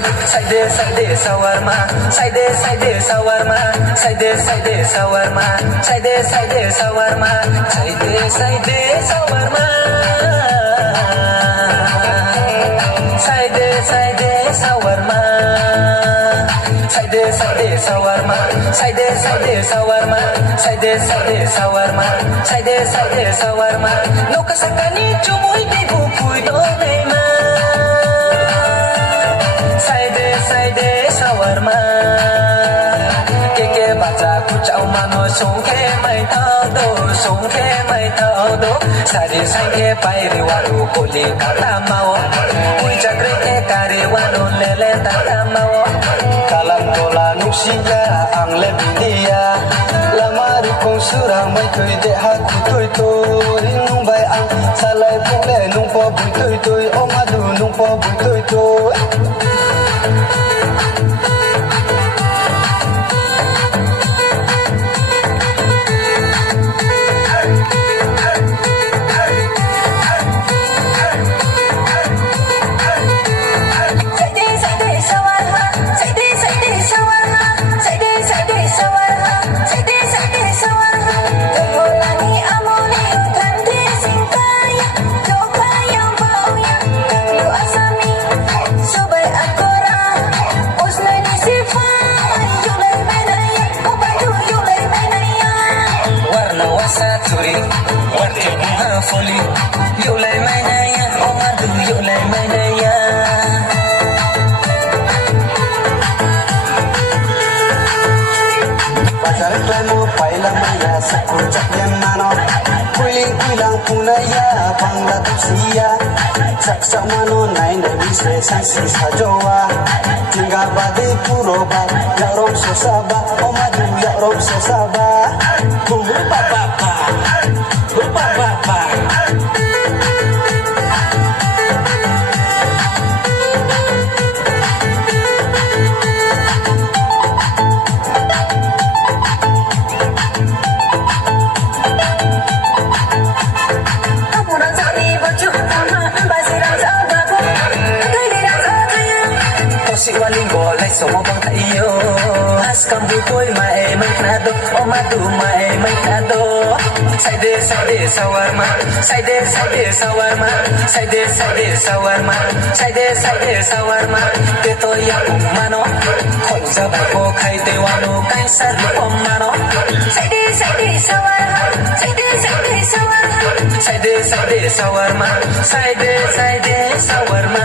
Side shawarma, side shawarma, side shawarma, side shawarma, side shawarma, side shawarma, side shawarma, side shawarma, side shawarma, side shawarma, no kasakani chumuy di bukuy donay ma. Side shawarma, ke baca kucau mano songke mai tau do, sari sangke pai riwaru kuli kata mau, puncak reke kari wanu lele tata mau, kalam tola nusia ang lebinia, lamari kong surang mai kui de haku tui tui, nung bai ang salai pule nung po bui tui tui, omadu nung po bui tui tui. Saksa mano nai nai bise sansi sajowa, tinggal badi puro ba, ya rom sosaba, omadu ya rom sosaba, bupa bapa, bupa bapa. Semua bang tayo Askam bukoy mae may nado Omadu mae may nado Side shawarma Side shawarma Side shawarma Side shawarma Teto ya umano Koi sabay ko kay dewano Kay sarlo umano Side shawarma Side shawarma Side shawarma Side shawarma